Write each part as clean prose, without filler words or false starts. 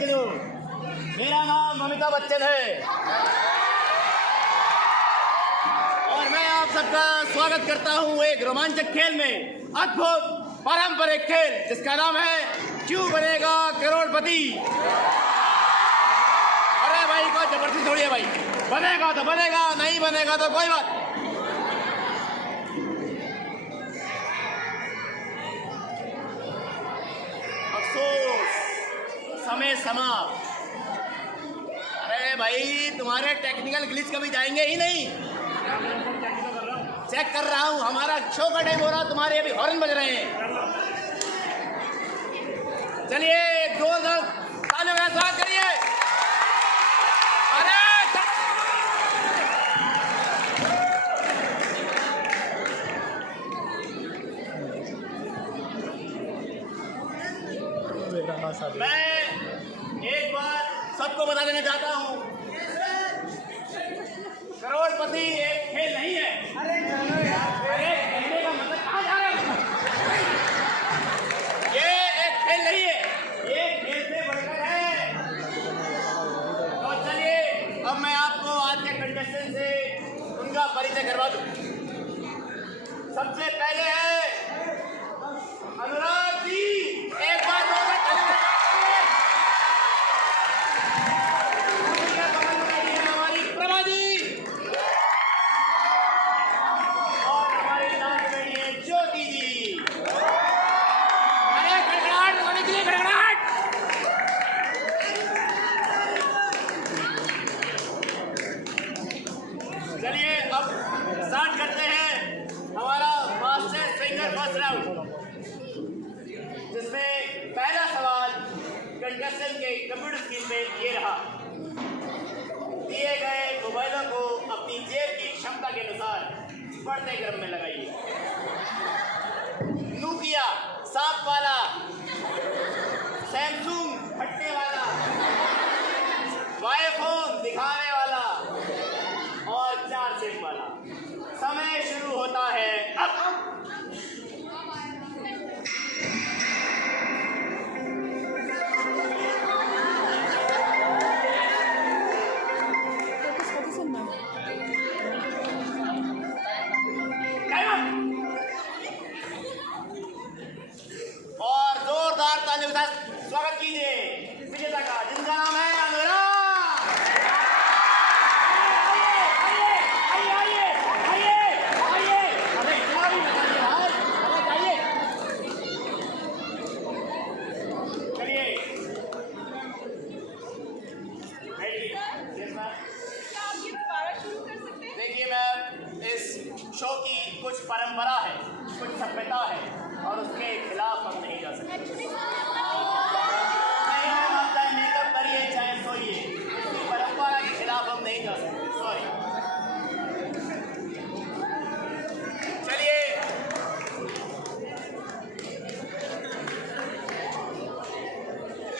बच्चनों, मेरा नाम अमिताभ बच्चन है और मैं आप सबका स्वागत करता हूं एक रोमांचक खेल में, अद्भुत पारंपरिक खेल जिसका नाम है क्यों बनेगा करोड़पति। अरे भाई को जबरदस्ती थोड़ी है भाई, बनेगा तो बनेगा, नहीं बनेगा तो कोई बात। अफसोस, समय समाप्त। अरे भाई तुम्हारे टेक्निकल ग्लिच कभी जाएंगे ही नहीं। चेक कर रहा हूँ, हमारा शो का टाइम हो रहा, तुम्हारे अभी हॉर्न बज रहे हैं। चलिए जोरदार तालियों का स्वागत करिए। अरे मैं एक बार सबको बता देना चाहता हूँ, करोड़पति एक खेल नहीं है। अरे कहने का मतलब कहाँ जा रहे हो? ये एक खेल नहीं है, ये खेल से बढ़कर है। तो चलिए अब मैं आपको आज के कंटेस्टेंट से उनका परिचय करवा दूं। सबसे पहले है अनुराग जी, एक बार हमारी प्रमा जी और हमारी लाल बेटी है ज्योति जी। अरे गड़गड़ाहट होने के लिए गड़गड़ाहट। चलिए अब स्टार्ट करते हैं हमारा मास्टर सिंगर फर्स्ट राउंड, जिसमें पहला सवाल कंटेस्टेंट के कंप्यूटर स्क्रीन पे ये रहा। दिए गए मोबाइलों को अपनी जेब की क्षमता के अनुसार बढ़ते क्रम में लगाइए। नोकिया सांप वाला, सैमसंग फटने वाला, आईफोन दिखाने वाला और 4 सिम वाला। समय शुरू होता है अब। और जोरदार तालियों के साथ स्वागत कीजिए विजेता का, जिनका नाम है अनुराग। देखिए मैम, इस शो की कुछ परंपरा है, कुछ सभ्यता है और उसके खिलाफ हम नहीं जा सकते। चाहे मेकअप करिए चाहे सोइए, इसकी परंपरा के खिलाफ हम नहीं जा सकते। सॉरी। चलिए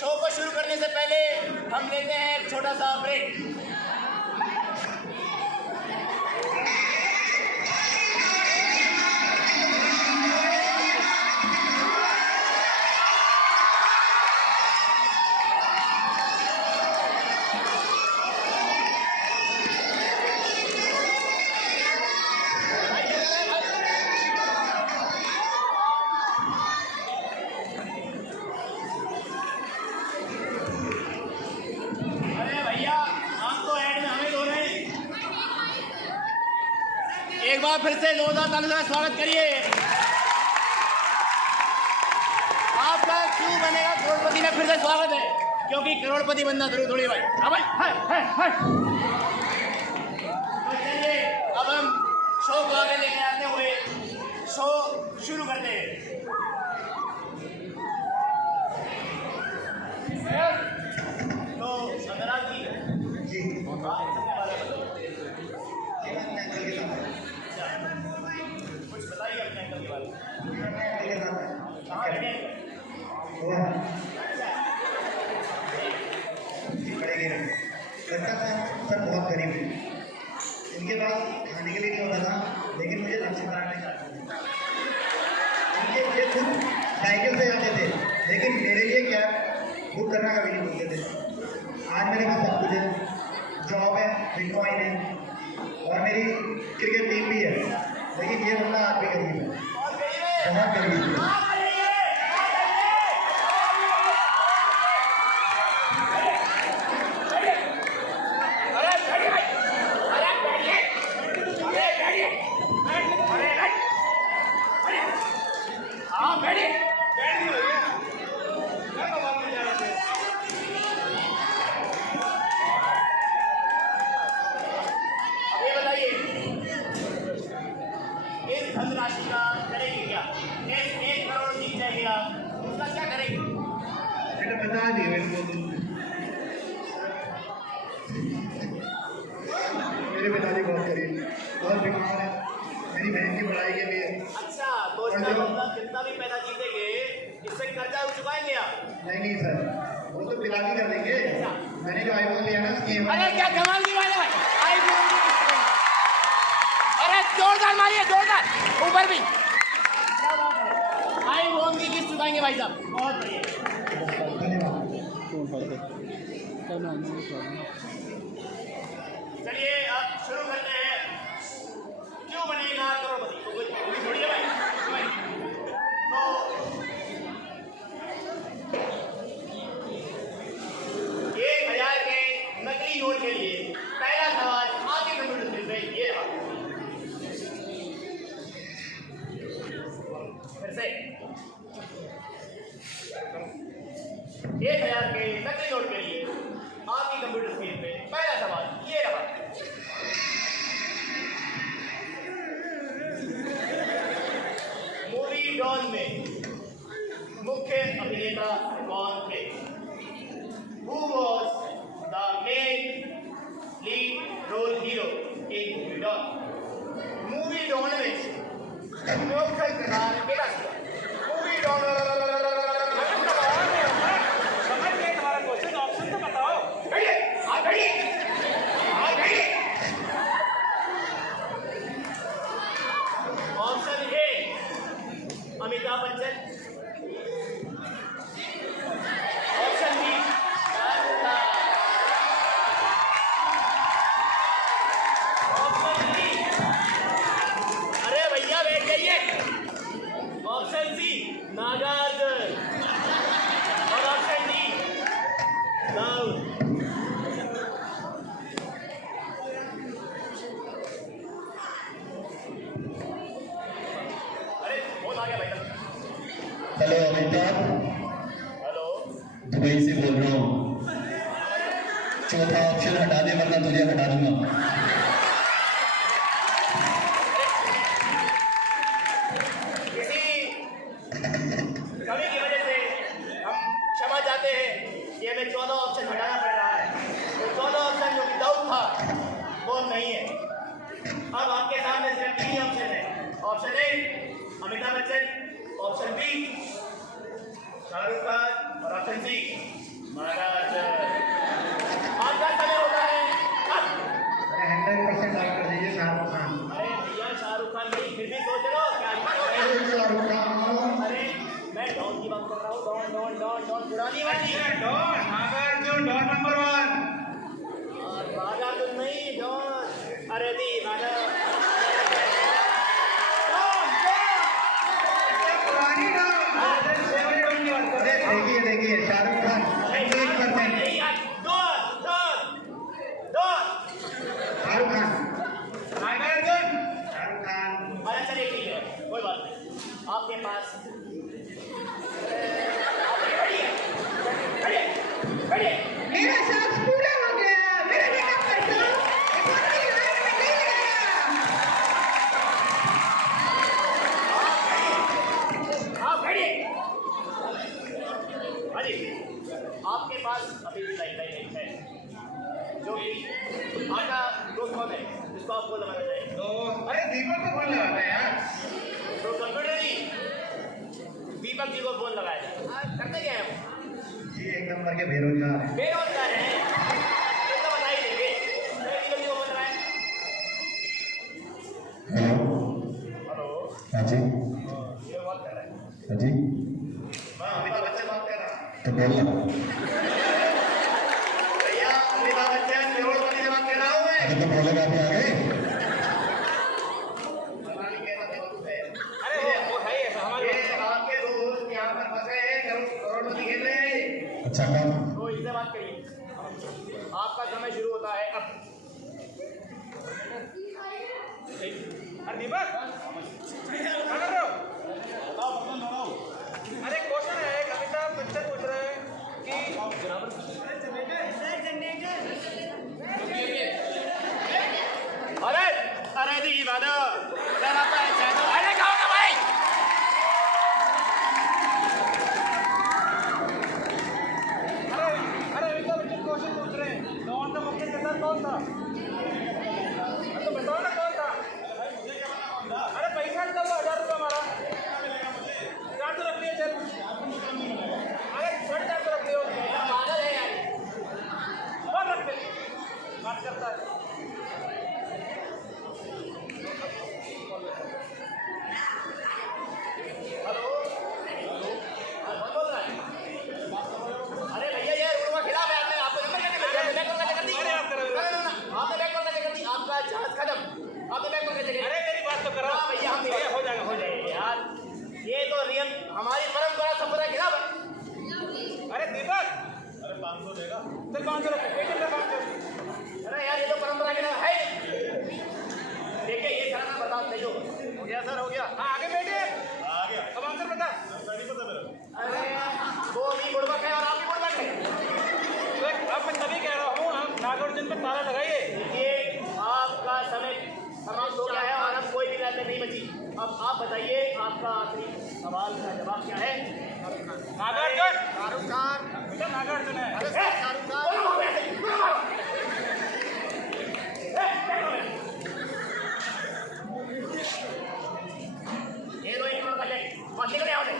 शो को शुरू करने से पहले हम लेते हैं एक छोटा सा ब्रेक। एक बार फिर से जोरदार तालियों से स्वागत करिए। आपका क्यों बनेगा करोड़पति में फिर से स्वागत है, क्योंकि करोड़पति बनना जरूर थोड़ी भाई। हाँ भाई, है। तो चलिए अब हम शो को आगे लेके आते हुए शो शुरू करते हैं। तो अनुराग जी कुछ बताइए अपने अंकल के बारे में। कहाँ बैठे लगता था सर बहुत गरीब है, इनके पास खाने के लिए नहीं होता था, लेकिन मुझे लक्ष्य बनाने का इनके ये खुद साइकिल से जाते थे, लेकिन मेरे लिए क्या बुक करना कभी नहीं बोलते थे। आज मेरे पास सब कुछ है, जॉब है, बिटकॉइन है और मेरी क्रिकेट टीम भी है, लेकिन ये बंदा आप भी गरीब है, बहुत गरीब है। धनराशि का करेंगे क्या? 1 करोड़ जीत जाएंगे आप, उसका क्या करेंगे? बेटा बता दिए मेरे को तुम। मेरे पिताजी बहुत गरीब, बहुत बीमार है, मेरी बहन की पढ़ाई के लिए। अच्छा, तो इसका मतलब जितना भी पैसा जीतेंगे इससे कर्जा चुकाएंगे आप? नहीं सर, वो तो पिला कर देंगे। मैंने जो आईफोन लिया ना उसकी अरे क्या कमाल की बात है भाई, आईफोन! अरे जोरदार मारिए, जोरदार ऊपर भी। आईफोन की किस्त चुकाएंगे भाई साहब, बहुत बढ़िया। चलिए अब शुरू करते हैं। क्यों बनेगा करोड़पति? छोड़िए भाई। तो 1000 के नकली नोट के लिए पहला सवाल आगे कंप्यूटर स्क्रीन पे ये रहा। फिर से 1000 के नकली नोट के लिए आपकी कंप्यूटर स्क्रीन पे पहला सवाल ये रहा। मूवी डॉन में मुख्य अभिनेता कौन थे? Who was the main lead role hero in movie Don? Movie Don में मुख्य किरदार किहड़ा सी? मूवी डॉन समझ गए तुम्हारा क्वेश्चन, ऑप्शन तो बताओ। Option A Amitabh Bachchan, option B Shahrukh Khan, option C, अरे भैया बैठ जाइए, ऑप्शन सी नागार्जुन और ऑप्शन डी राहुल। अरे फोन आ गया भाई साहब। हेलो अमिताभ, हेलो, दुबई से बोल रहा हूँ। चौथा ऑप्शन हटा दे वरना तुझे हटा दूंगा। किसी कमी की वजह से हम क्षमा चाहते हैं कि हमें 14 ऑप्शन हटाना पड़ रहा है। तो 14 ऑप्शन जो विदाउट था वो नहीं है। अब आपके सामने सिर्फ 3 ऑप्शन है। Option A Amitabh Bachchan, option B Shahrukh Khan और ऑप्शन सी नागार्जुन। आपका समय होता है अब। 100% आप कर दीजिए शाहरुख खान। अरे भैया शाहरुख खान नहीं, फिर भी सोच लो क्या शाहरुख खान। अरे मैं डॉन की बात कर रहा हूँ, डॉन डॉन डॉन डॉन पुरानी वाली Don Nagarjuna, Don number 1। Nagarjuna नहीं, डॉन। अरे दी देखिए शाहरुख खान 100%। शाहरुख खान, नागार्जुन। शाहरुख खान। अरे चलिए ठीक है, कोई बात नहीं। आपके पास मेरा शौक पूरा हो गया, मेरा बेटा पैसा आप खड़िए। अरे आपके पास अभी लाइफ है जो कि आपका दोस्त कौन है जिसको आप फोन लगाना चाहेंगे? तो अरे दीपक को फोन लगाता है यार। तो कंप्यूटर जी दीपक जी को फोन लगाया जाए। करते क्या है वो? ये एक नंबर के बेरोजगार है। बेरोजगार है तो बता ही देंगे। दीपक जी को फोन लगाए। हेलो, हेलो, हाँ जी, ये बात कर रहा है। हाँ जी, हाँ, अमिताभ बच्चन बात कर रहा है। तो बोलना। ये तो बोलेगा अभी आ गए। अरे वो है ऐसा हमारे आपके दोस्त यहाँ पर फंसे हैं, करोड़पति खेल रहे हैं। अच्छा कौन? तो इनसे बात करिए, आपका समय शुरू होता है अब। अरे दीपक क्या कर रहे हो? अरे क्वेश्चन है, अमिताभ बच्चन पूछ रहे हैं कि अरे अरे दीवाना अरे कहो ना भाई। अरे अमिताभ बच्चन क्वेश्चन पूछ रहे हैं, डॉन का मुख्य किरदार कौन था? तो बताओ ना कौन था? अरे पैसा निकाल दो, 1000 रुपये हमारा 400 रख लिया चल। अरे 450 रख लियो, पागल है यार, कौन रखते बात करता है। हेलो कौन बोल रहा है? अरे भैया ये उनका खिलाफ है, आपने आपको नंबर कैसे मिल गया? बैक कर दी आपने बैक कर दी, आपका जहाज खत्म, आपने बैक कर दी। अरे मेरी बात तो करो भैया, हम ये हो जाएगा यार, ये तो रियल हमारी परंपरा संप्रदाय के खिलाफ है। अरे दीपक अरे 500 देगा तो 500 रखो, 500। अरे यार ये तो परंपरा के खिलाफ है। देखिए ये सारा ना बताओ, नहीं हो गया सर, हो गया। हाँ आगे बैठे, आ गया। अब आंसर बता। नहीं पता मेरा। अरे वो भी बुड़बक है और आप भी बुड़बक है। अब मैं तभी कह रहा हूँ, हम नागार्जुन पर ताला लगाइए। देखिए आपका समय समाप्त हो गया है और अब कोई भी रास्ते नहीं बची। अब आप बताइए आपका आखिरी सवाल का जवाब क्या है? नागार्जुन। शाहरुख खान। बेटा नागार्जुन है। अरे शाहरुख खान। ये दो एक का चेक मत निकले आओ, ये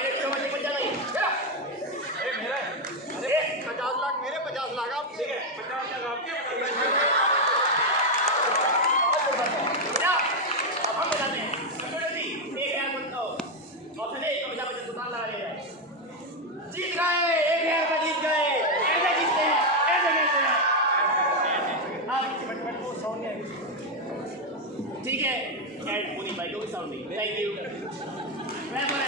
एक मत निकल जाना। ये मेरा है। अरे 50 लाख मेरे, 50 लाख आप। ठीक है 50 लाख आपके, 50 लाख अब हम बताते हैं। एक हजार ऑप्शन ए, कब बच्चे दुकान लगा ले जाए। जीत गए, 1000 का जीत गए। ऐसे जीतते हैं, ऐसे कैसे हैं? अब वो साउंड नहीं आएगी। ठीक है, पूरी भाई को भी साउंड नहीं। Thank you. मैं बोला